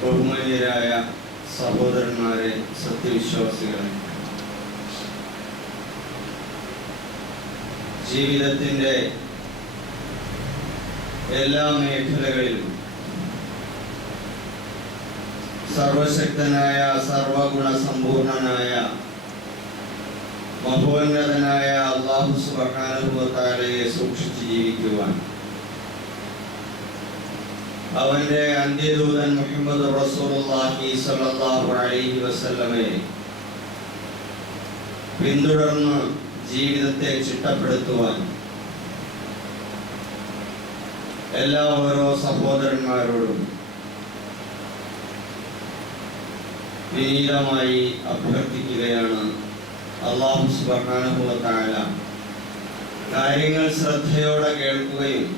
ബഹുമാന്യരായ സഹോദരന്മാരെ, സത്യവിശ്വാസികളെ, ജീവിതത്തിൻ്റെ എല്ലാ മേഖലകളിലും സർവശക്തനായ, സർവഗുണസമ്പൂർണനായ, മഹോന്നതനായ അല്ലാഹു സുബ്ഹാനഹു വ തആലയെ സൂക്ഷിച്ച് ജീവിക്കുവാൻ അവന്റെ അന്ത്യദൂതൻ മുഹമ്മദ് റസൂലുള്ളാഹി സ്വല്ലല്ലാഹു അലൈഹി വസല്ലമയെ പിന്തുടർന്ന് ജീവിതത്തെ ചിട്ടപ്പെടുത്തുവാൻ എല്ലാ ഓരോ സഹോദരന്മാരോടും വിനീതമായി അഭ്യർത്ഥിക്കുകയാണ്. അല്ലാഹു സുബ്ഹാനഹു വ തആല കാര്യങ്ങൾ ശ്രദ്ധയോടെ കേൾക്കുകയും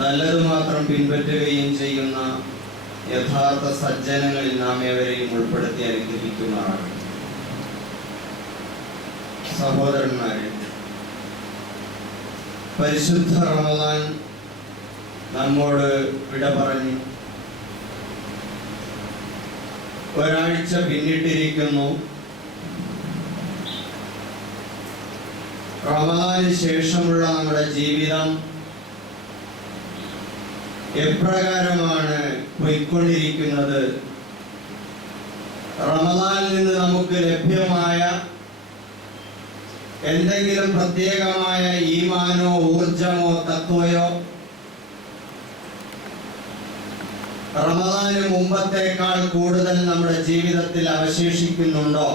നല്ലത് മാത്രം പിൻപറ്റുകയും ചെയ്യുന്ന യഥാർത്ഥ സജ്ജനങ്ങളിൽ നാം ഏവരെയും ഉൾപ്പെടുത്തി അനുഗ്രഹിക്കുന്നതാണ്. സഹോദരന്മാരെ, പരിശുദ്ധ റമദാൻ നമ്മോട് വിട പറഞ്ഞു. ഒരാഴ്ച പിന്നിട്ടിരിക്കുന്നു. റമദാനിന് ശേഷമുള്ള നമ്മുടെ ജീവിതം എപ്രകാരമാണ് പോയിക്കൊണ്ടിരിക്കുന്നത്? റമദാനിൽ നിന്ന് നമുക്ക് ലഭ്യമായ എന്തെങ്കിലും പ്രത്യേകമായ ഈമാനോ ഊർജമോ തത്വയോ റമദാന് മുമ്പത്തേക്കാൾ കൂടുതൽ നമ്മുടെ ജീവിതത്തിൽ അവശേഷിക്കുന്നുണ്ടോ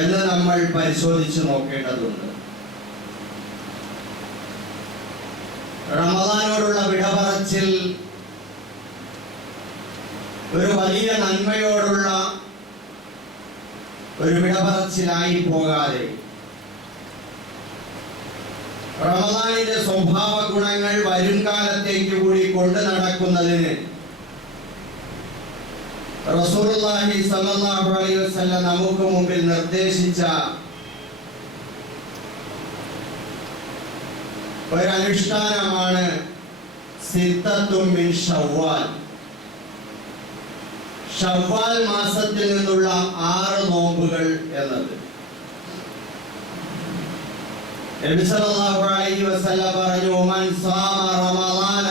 എന്ന് നമ്മൾ പരിശോധിച്ചു നോക്കേണ്ടതുണ്ട്. റമദാനോടുള്ള വിടപറച്ചിൽ ഒരു വലിയ നന്മയോടുള്ള ഒരു വിടപറച്ചിലായി പോകാതെ റമദാനിന്റെ സ്വഭാവ ഗുണങ്ങൾ വരും കാലത്തേക്ക് കൂടി കൊണ്ടു നടക്കുന്നതിന് റസൂലുള്ളാഹി സ്വല്ലല്ലാഹു അലൈഹി വസല്ലം നമുക്ക് മുമ്പിൽ നിർദ്ദേശിച്ച ഒരനുഷ്ഠാനമാണ് സിത്തത്തും മിൻ ശവ്വാൽ. ശവ്വാൽ മാസത്തിൽ നിന്നുള്ള 6 നോമ്പുകൾ എന്നത്. നബി സല്ലല്ലാഹു അലൈഹി വസല്ലം പറഞ്ഞു, മൻ സാമ റമളാന,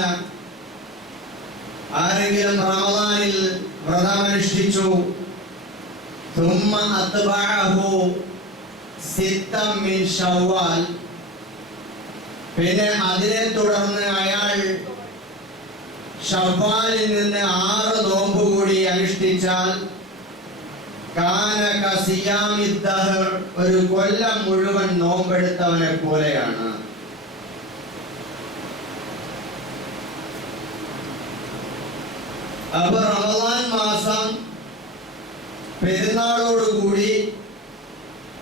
ആരെങ്കിലും റമളാനിൽ വ്രതമനുഷ്ഠിച്ചു, ثم أتبعه ستا من شوال, പിന്നെ അതിനെ തുടർന്ന് അയാൾ ശവ്വാലിൽ നിന്ന് 6 നോമ്പ് കൂടി അനുഷ്ഠിച്ചാൽ കാന കസിയാമി ദഹർ, ഒരു കൊല്ലം മുഴുവൻ നോമ്പെടുത്തവനെ പോലെയാണ്. അപ്പൊ റമദാൻ മാസം പെരുന്നാളോടുകൂടി,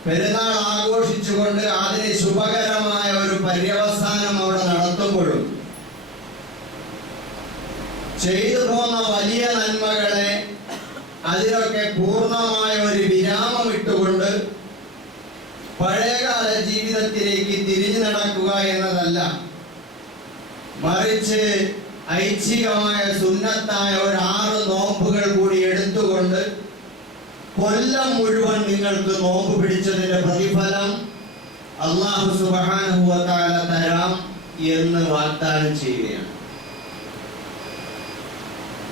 പെരുന്നാൾ ആഘോഷിച്ചുകൊണ്ട് അതിന് ശുഭകരമായ ഒരു പര്യവസാനം അവിടെ നടത്തുമ്പോഴും ചെയ്തു പോന്ന വലിയ നന്മകളെ അതിലൊക്കെ പൂർണ്ണമായ ഒരു വിരാമം ഇട്ടുകൊണ്ട് പഴയകാല ജീവിതത്തിലേക്ക് തിരിഞ്ഞു നടക്കുക എന്നതല്ല, മറിച്ച് ഐച്ഛികമായ സുന്നത്തായ ഒരു 6 നോമ്പുകൾ കൂടി എടുത്തുകൊണ്ട് കൊല്ലം മുഴുവൻ നിങ്ങൾക്ക് നോമ്പ് പിടിച്ചതിന്റെ പ്രതിഫലം അല്ലാഹു സുബ്ഹാനഹു വ തആല തരാം എന്ന് വാഗ്ദാനം ചെയ്യുകയാണ്.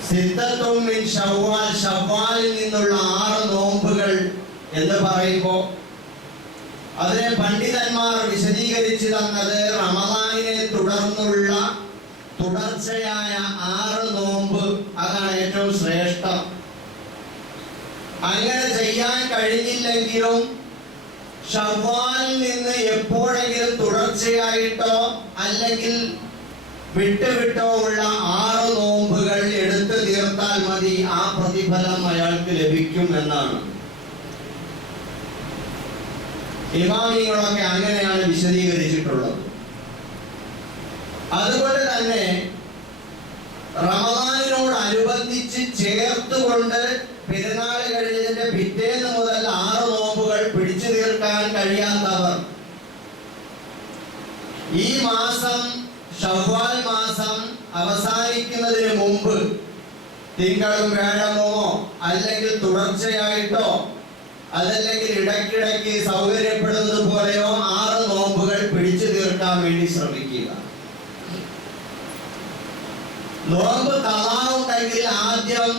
സിത്തത്തും മിൻ ശവ്വാൽ, ശവ്വാലിൽ നിന്നുള്ള 6 നോമ്പുകൾ എന്ന് പറയുമ്പോൾ അതിനെ പണ്ഡിതന്മാർ വിശദീകരിച്ചു തന്നത് റമദാനിനെ തുടർന്നുള്ള തുടർച്ചയായ 6 നോമ്പ്, അതാണ് ഏറ്റവും ശ്രേഷ്ഠം. അങ്ങനെ ചെയ്യാൻ കഴിഞ്ഞില്ലെങ്കിലും ശവ്വാലിൽ നിന്ന് എപ്പോഴെങ്കിലും തുടർച്ചയായിട്ടോ അല്ലെങ്കിൽ വിട്ടുവിട്ടോ ഉള്ള 6 നോമ്പുകൾ എടുത്തു തീർത്താൽ മതി, ആ പ്രതിഫലം അയാൾക്ക് ലഭിക്കും എന്നാണ്. ഇമാമികളൊക്കെ അങ്ങനെയാണ് വിശദീകരിച്ചിട്ടുള്ളത്. അതുകൊണ്ട് തന്നെ റമദാനിനോടനുബന്ധിച്ച് ചേർത്തുകൊണ്ട് പെരുന്നാൾ കഴിഞ്ഞതിന്റെ പിറ്റേന്ന് മുതൽ 6 നോമ്പുകൾ പിടിച്ചു തീർക്കാൻ കഴിയാത്തവർ ഈ മാസം ശവ്വാൽ മാസം അവസാനിക്കുന്നതിന് മുമ്പ് തിങ്കളും വ്യാഴമോ അല്ലെങ്കിൽ തുടർച്ചയായിട്ടോ അതല്ലെങ്കിൽ ഇടയ്ക്കിടയ്ക്ക് സൗകര്യപ്പെടുന്നത് പോലെയോ 6 നോമ്പുകൾ പിടിച്ചു തീർക്കാൻ വേണ്ടി ശ്രമിക്കുക. നോമ്പ് ഖളാഉണ്ടെങ്കിൽ ആദ്യം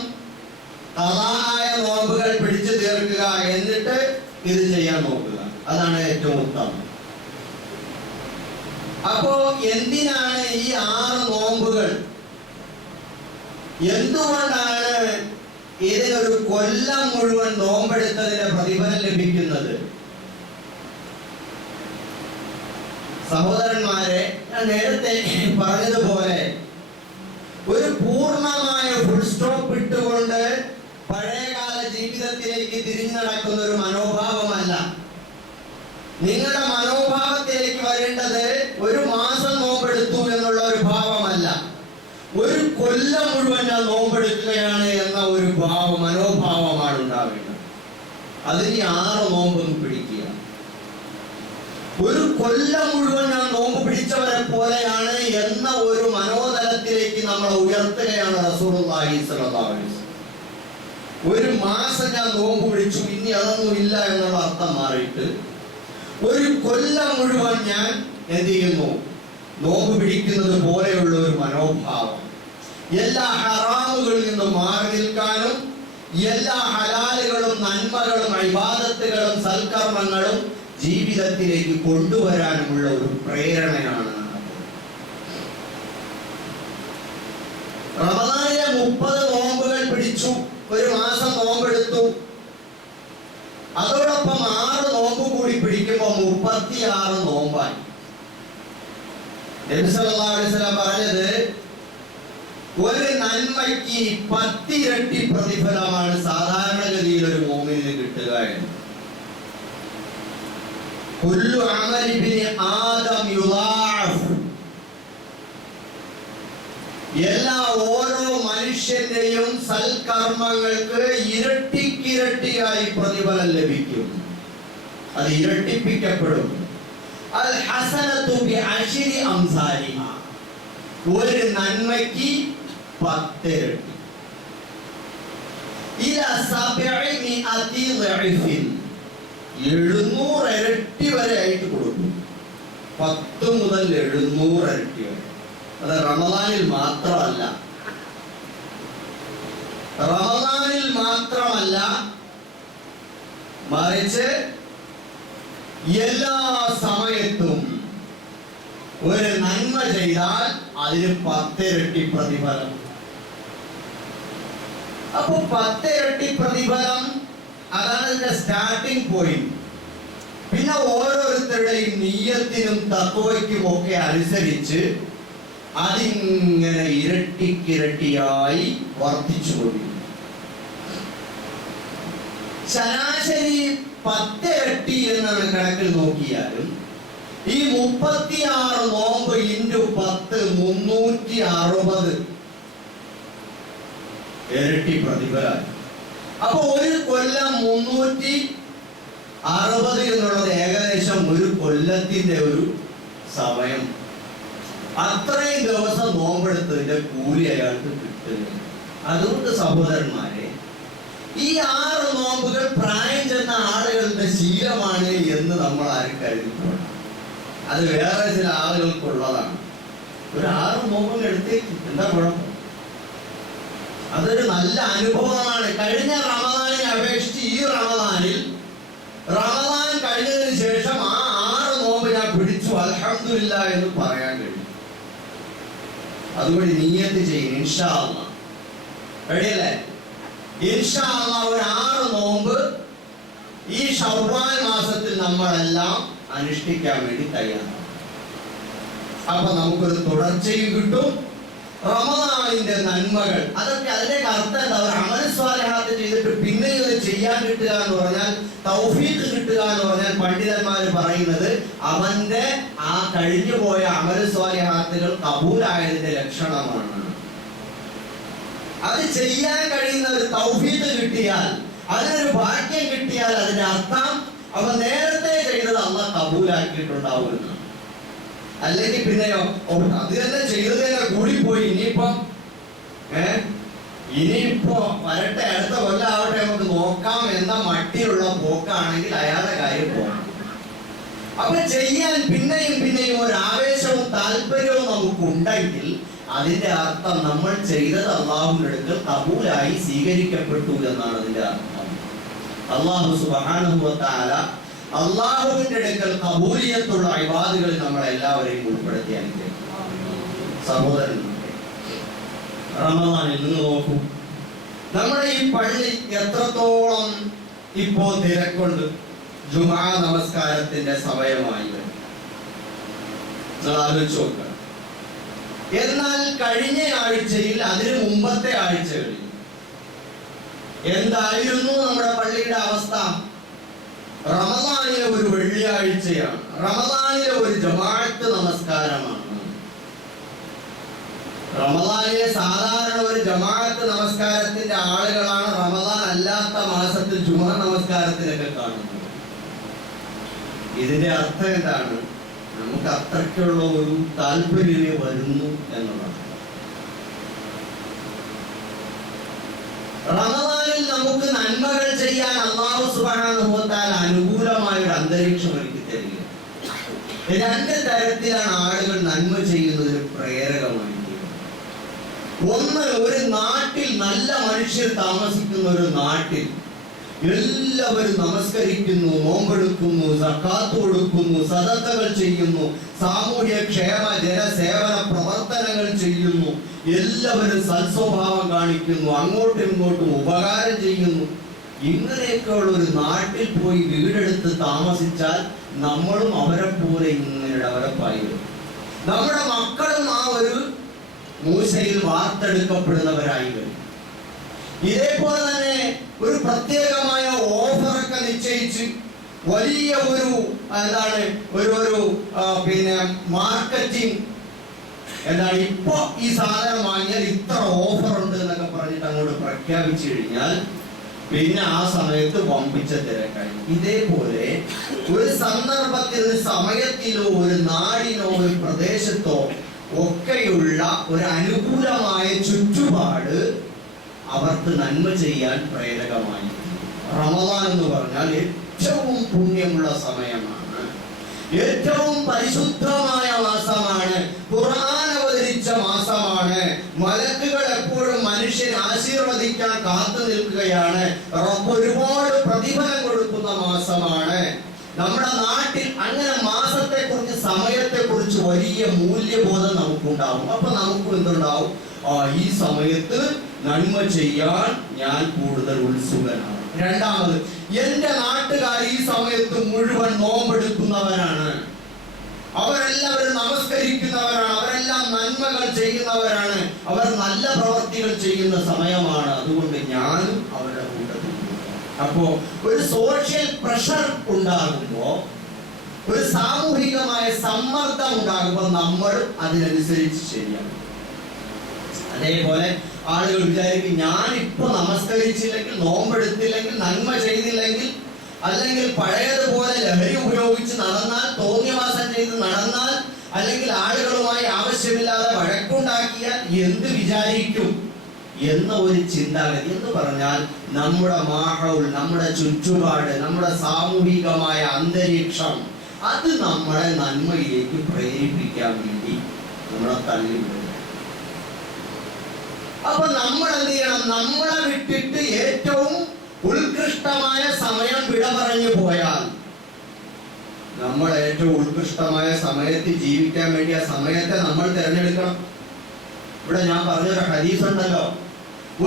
ഖളാആയ നോമ്പുകൾ പിടിച്ചു തീർക്കുക, എന്നിട്ട് ഇത് ചെയ്യാൻ നോക്കുക. അതാണ് ഏറ്റവും ഉത്തമം. അപ്പോ എന്തിനാണ് ഈ 6 നോമ്പുകൾ? എന്തുകൊണ്ടാണ് ഇതിനൊരു കൊല്ലം മുഴുവൻ നോമ്പെടുത്തതിന്റെ പ്രതിഫലം ലഭിക്കുന്നത്? സഹോദരന്മാരെ, ഞാൻ നേരത്തെ പറഞ്ഞതുപോലെ ഒരു പൂർണ്ണമായ ഫുൾ സ്റ്റോപ്പ് ഇട്ടുകൊണ്ട് പഴയകാല ജീവിതത്തിലേക്ക് തിരിഞ്ഞു നടക്കുന്ന ഒരു മനോഭാവമല്ല. നിങ്ങളുടെ മനോഭാവത്തിലേക്ക് വരേണ്ടത് ഒരു മാസം നോമ്പെടുത്തു എന്നുള്ള ഒരു ഭാവമല്ല, ഒരു കൊല്ലം മുഴുവൻ ഞാൻ നോമ്പെടുക്കുകയാണ് എന്ന ഒരു മനോഭാവമാണ് ഉണ്ടാവേണ്ടത്. അതിന് 6 നോമ്പൊന്നും പിടിക്കുക. ഒരു കൊല്ലം മുഴുവൻ ഞാൻ നോമ്പ് പിടിച്ചവരെ പോലെയാണ് എന്ന ഒരു മനോതലത്തിലേക്ക് നമ്മൾ ഉയർത്തുകയാണ് റസൂലുള്ളാഹി സ്വല്ലല്ലാഹു അലൈഹി വസല്ലം. ഒരു മാസം ഞാൻ നോമ്പ് പിടിച്ചു, ഇനി അതൊന്നും ഇല്ല എന്നുള്ള അർത്ഥം മാറിയിട്ട് ഒരു കൊല്ലം മുഴുവൻ ഞാൻ എന്ത് ചെയ്യുന്നു? നോമ്പ് പിടിക്കുന്നത് പോലെയുള്ള ഒരു മനോഭാവം. എല്ലാ ഹറാമുകളിൽ നിന്നും മാറി നിൽക്കാനും എല്ലാ ഹലാലുകളും നന്മകളും ഇബാദത്തുകളും സൽക്കർമ്മങ്ങളും ജീവിതത്തിലേക്ക് കൊണ്ടുവരാനുമുള്ള ഒരു പ്രേരണയാണ്. റമദാനിലെ 30 നോമ്പുകൾ പിടിച്ചു, ഒരു മാസം നോമ്പെടുത്തു. അതോടൊപ്പം 6 നോമ്പ് കൂടി പിടിക്കുമ്പോൾ 36 നോമ്പായി. നബി സല്ലല്ലാഹു അലൈഹി വസല്ലം പറഞ്ഞത് ഒരു നന്മയ്ക്ക് 10 ഇരട്ടി പ്രതിഫലമാണ് സാധാരണഗതിയിൽ ഒരു മുഅ്മിനിന് കിട്ടുക എന്ന്. കുല്ലു അമലി ഇബ്നി ആദം യുളാഅഫ്, എല്ലാ ഓരോ മനുഷ്യന്റെയും സൽക്കർമ്മങ്ങൾക്ക് ഇരട്ടിക്കിരട്ടിയായി പ്രതിഫലം ലഭിക്കും, അത് ഇരട്ടിപ്പിക്കപ്പെടും. അൽ ഹസനതു ബിഅശ്രി അംസാലിഹ, ഒരു നന്മയ്ക്ക് 10 ഇരട്ടി. ഇലാ 700 ളഇഫിൻ, 700 ഇരട്ടി വരെ ആയിട്ട് കൊടുക്കും. 10 മുതൽ 700 ഇരട്ടി വരെ. അത് റമദാനിൽ മാത്രമല്ല, മറിച്ച് എല്ലാ സമയത്തും ഒരു നന്മ ചെയ്താൽ അതിന് 10 ഇരട്ടി പ്രതിഫലം. അപ്പൊ 10 ഇരട്ടി പ്രതിഫലം, അതാണ് ഇതിന്റെ സ്റ്റാർട്ടിംഗ് പോയിന്റ്. പിന്നെ ഓരോരുത്തരുടെയും നിയ്യത്തിനും തഖ്വയ്ക്കും ഒക്കെ അനുസരിച്ച് അതിങ്ങനെ ഇരട്ടിക്കിരട്ടിയായി വർദ്ധിച്ചുകൊണ്ടിരിക്കും. ശരാശരി 10 ഇരട്ടി എന്നാണ് കണക്കിൽ നോക്കിയാലും ഈ 36 നോമ്പ് ഇൻറ്റു 10 360 ഇരട്ടി പ്രതിഫലമായി. അപ്പൊ ഒരു കൊല്ലം 360 എന്നുള്ളത് ഏകദേശം ഒരു കൊല്ലത്തിന്റെ ഒരു സമയം. അത്രയും ദിവസം നോമ്പെടുത്തതിന്റെ കൂലി അയാൾക്ക് കിട്ടുന്നു. അതുകൊണ്ട് സഹോദരന്മാരെ, ഈ 6 നോമ്പുകൾ പ്രായം ചെന്ന ആളുകളുടെ ശീലമാണ് എന്ന് നമ്മൾ ആരും കരുതിപ്പോണം. അത് വേറെ ചില ആളുകൾക്കുള്ളതാണ്. ഒരു 6 നോമ്പുകൾ എടുത്തേക്ക് എന്താ കുഴപ്പം? അതൊരു നല്ല അനുഭവമാണ്. കഴിഞ്ഞ റമദാനിനെ അപേക്ഷിച്ച് ഈ റമദാൻ കഴിഞ്ഞതിന് ശേഷം ആ 6 നോമ്പ് ഞാൻ പിടിച്ചു അൽഹംദുലില്ലാഹ് എന്ന് പറയാൻ കഴിയും. അതുകൊണ്ട് നിയ്യത്ത് ചെയ്യും. ഇൻഷാ അല്ലാഹ് റെഡിയല്ലേ? ഇൻഷാ അല്ലാഹ് ഒരു 6 നോമ്പ് ഈ ശവ്വാൽ മാസത്തിൽ നമ്മളെല്ലാം അനുഷ്ഠിക്കാൻ വേണ്ടി തയ്യാറാണ്. അപ്പൊ നമുക്കൊരു തുടർച്ചയും കിട്ടും. റമദാനിന്റെ നന്മകൾ അതൊക്കെ, അതിലേക്ക് അർത്ഥം എന്താ? ഒരു അമൽ സ്വാലിഹാത്ത് ചെയ്തിട്ട് പിന്നെ ഇത് ചെയ്യാൻ കിട്ടുക എന്ന് പറഞ്ഞാൽ, തൗഫീഖ് കിട്ടുക എന്ന് പറഞ്ഞാൽ പണ്ഡിതന്മാർ പറയുന്നത് അവന്റെ ആ കഴിഞ്ഞുപോയ അമൽ സ്വാലിഹാത്തുകൾ കബൂലായതിന്റെ ലക്ഷണമാണ്. അത് ചെയ്യാൻ കഴിയുന്ന ഒരു തൗഫീഖ് കിട്ടിയാൽ, അതിനൊരു ഭാഗ്യം കിട്ടിയാൽ അതിന്റെ അർത്ഥം അവൻ നേരത്തെ ചെയ്തത് അള്ളാഹ് കബൂലാക്കിയിട്ടുണ്ടാവുമെന്ന്. അല്ലെങ്കിൽ പിന്നെയോ അത് തന്നെ ചെയ്തത് തന്നെ കൂടിപ്പോയി, ഇനിയിപ്പോ വരട്ടെ, അടുത്ത കൊല്ലാവട്ടെ, നമുക്ക് നോക്കാം എന്ന മട്ടിലുള്ള പോക്കാണെങ്കിൽ അയാളുടെ കാര്യം പോകണം. അപ്പൊ ചെയ്യാൻ പിന്നെയും ഒരു ആവേശവും താല്പര്യവും നമുക്ക് ഉണ്ടെങ്കിൽ അതിന്റെ അർത്ഥം നമ്മൾ ചെയ്തത് അള്ളാഹുവിന്റെ അടുക്കൽ കബൂലായി സ്വീകരിക്കപ്പെട്ടു എന്നാണ് അതിന്റെ അർത്ഥം. അള്ളാഹു സുബ്ഹാനഹു വ തആല അള്ളാഹുവിന്റെ അടുക്കൽ കബൂലിയത്തുള്ള ഇബാദത്തുകളിൽ നമ്മളെല്ലാവരെയും ഉൾപ്പെടുത്തി അനുഗ്രഹിക്കും. സഹോദരന്മാരെ, റമദാനിൽ നിന്ന് നോക്കൂ, നമ്മുടെ ഈ പള്ളി എത്രത്തോളം ഇപ്പോ തിരക്കുണ്ട്. ജുമാ നമസ്കാരത്തിന്റെ സമയമായി വരും, ആലോചിച്ച് നോക്കുക. എന്നാൽ കഴിഞ്ഞ ആഴ്ചയിൽ, അതിന് മുമ്പത്തെ ആഴ്ചകളിൽ എന്തായിരുന്നു നമ്മുടെ പള്ളിയുടെ അവസ്ഥ? റമദാനിലെ ഒരു വെള്ളിയാഴ്ചയാണ്, റമദാനിലെ ഒരു ജമാഅത്ത് നമസ്കാരമാണ്. റമദാനിലെ സാധാരണ ഒരു ജമാഅത്ത് നമസ്കാരത്തിന്റെ ആളുകളാണ് റമദാൻ അല്ലാത്ത മാസത്തിൽ ജുമാ നമസ്കാരത്തിലൊക്കെ കാണുന്നത്. ഇതിന്റെ അർത്ഥം എന്താണ്? നമുക്ക് അത്രയ്ക്കുള്ള ഒരു താല്പര്യമേ വരുന്നു എന്നുള്ളതാണ്. റമദാനിൽ നമുക്ക് നന്മകൾ ചെയ്യാൻ അല്ലാഹു സുബ്ഹാനഹു വ തആല അനുകൂലമായ ഒരു അന്തരീക്ഷം ഒരുക്കി തരിക. രണ്ട് തരത്തിലാണ് ആളുകൾ നന്മ ചെയ്യുന്നതിന് പ്രേരകമായി. ഒന്ന്, ഒരു നാട്ടിൽ നല്ല മനുഷ്യർ താമസിക്കുന്ന ഒരു നാട്ടിൽ എല്ലാവരും നമസ്കരിക്കുന്നു, നോമ്പെടുക്കുന്നു, സക്കാത്ത് കൊടുക്കുന്നു, സദഖകൾ ചെയ്യുന്നു, സാമൂഹ്യ ക്ഷേമ ജനസേവന പ്രവർത്തനങ്ങൾ ചെയ്യുന്നു, എല്ലാവരും സൽസ്വഭാവം കാണിക്കുന്നു, അങ്ങോട്ടും ഇങ്ങോട്ടും ഉപകാരം ചെയ്യുന്നു. ഇങ്ങനെയൊക്കെയുള്ള ഒരു നാട്ടിൽ പോയി വീടെടുത്ത് താമസിച്ചാൽ നമ്മളും അവരെ പോലെ ഇങ്ങനെ ഡെവലപ്പായി വരും. നമ്മുടെ മക്കളും ആ ഒരു മൂശയിൽ വാർത്തെടുക്കപ്പെടുന്നവരായി വരും. ഇതേപോലെ തന്നെ ഒരു പ്രത്യേകമായ ഓഫറൊക്കെ നിശ്ചയിച്ച് വലിയ ഒരു പിന്നെ മാർക്കറ്റിംഗ്, ഇപ്പൊ ഈ സാധനം വാങ്ങിയാൽ ഇത്ര ഓഫർ ഉണ്ട് എന്നൊക്കെ പറഞ്ഞിട്ട് അങ്ങോട്ട് പ്രഖ്യാപിച്ചു കഴിഞ്ഞാൽ പിന്നെ ആ സമയത്ത് വമ്പിച്ച തിരക്കായി. ഇതേപോലെ ഒരു സന്ദർഭത്തിൽ, ഒരു സമയത്തിലോ ഒരു നാടിനോ ഒരു പ്രദേശത്തോ ഒക്കെയുള്ള ഒരു അനുകൂലമായ ചുറ്റുപാട് അവർക്ക് നന്മ ചെയ്യാൻ പ്രേരകമായി. റമദാൻ എന്ന് പറഞ്ഞാൽ ഏറ്റവും പുണ്യമുള്ള സമയമാണ്, ഏറ്റവും പരിശുദ്ധമായ മാസമാണ്, ഖുർആൻ അവതരിച്ച മാസമാണ്, മലക്കുകൾ എപ്പോഴും മനുഷ്യനെ ആശീർവദിക്കാൻ കാത്തു നിൽക്കുകയാണ്, റബ്ബ് ഒരുപാട് പ്രതിഫലം കൊടുക്കുന്ന മാസമാണ്. നമ്മുടെ നാട്ടിൽ അങ്ങനെ മാസത്തെ കുറിച്ച്, സമയത്തെ കുറിച്ച് വലിയ മൂല്യബോധം നമുക്കുണ്ടാവും. അപ്പൊ നമുക്ക് എന്തുണ്ടാവും? ഈ സമയത്ത് നന്മ ചെയ്യാൻ ഞാൻ കൂടുതൽ ഉത്സുകനാണ്. രണ്ടാമത്, എന്റെ നാട്ടുകാർ ഈ സമയത്ത് മുഴുവൻ നോമ്പെടുക്കുന്നവരാണ്, അവരെല്ലാവരും നമസ്കരിക്കുന്നവരാണ്, അവരെല്ലാം നന്മകൾ ചെയ്യുന്നവരാണ്, അവർ നല്ല പ്രവർത്തികൾ ചെയ്യുന്ന സമയമാണ്, അതുകൊണ്ട് ഞാനും അവരുടെ കൂട്ടത്തിൽ. അപ്പോ ഒരു സോഷ്യൽ പ്രഷർ ഉണ്ടാകുമ്പോ, ഒരു സാമൂഹികമായ സമ്മർദ്ദം ഉണ്ടാകുമ്പോൾ നമ്മൾ അതിനനുസരിച്ച് ശരിയാണ്. അതേപോലെ ആളുകൾ വിചാരിക്കും, ഞാനിപ്പോ നമസ്കരിച്ചില്ലെങ്കിൽ, നോമ്പെടുത്തില്ലെങ്കിൽ, നന്മ ചെയ്തില്ലെങ്കിൽ, അല്ലെങ്കിൽ പഴയതുപോലെ ലഹരി ഉപയോഗിച്ച് നടന്നാൽ, തോന്നിയവാസം ചെയ്ത് നടന്നാൽ, അല്ലെങ്കിൽ ആളുകളുമായി ആവശ്യമില്ലാതെ വഴക്കുണ്ടാക്കിയാൽ എന്ത് വിചാരിക്കും എന്ന ഒരു ചിന്താഗതി. എന്ന് പറഞ്ഞാൽ നമ്മുടെ മാഹൗൽ, നമ്മുടെ ചുറ്റുപാട്, നമ്മുടെ സാമൂഹികമായ അന്തരീക്ഷം, അത് നമ്മളെ നന്മയിലേക്ക് പ്രേരിപ്പിക്കാൻ വേണ്ടി നമ്മളെ തള്ളിവിടുക. അപ്പൊ നമ്മൾ എന്ത് ചെയ്യണം? നമ്മളെ വിട്ടിട്ട് ഏറ്റവും ഉത്കൃഷ്ടമായ സമയം വിട പറഞ്ഞു പോയാൽ, നമ്മൾ ഏറ്റവും ഉത്കൃഷ്ടമായ സമയത്ത് ജീവിക്കാൻ വേണ്ടി ആ സമയത്തെ നമ്മൾ തിരഞ്ഞെടുക്കണം. ഇവിടെ ഞാൻ പറഞ്ഞൊരു ഹദീസ് ഉണ്ടല്ലോ,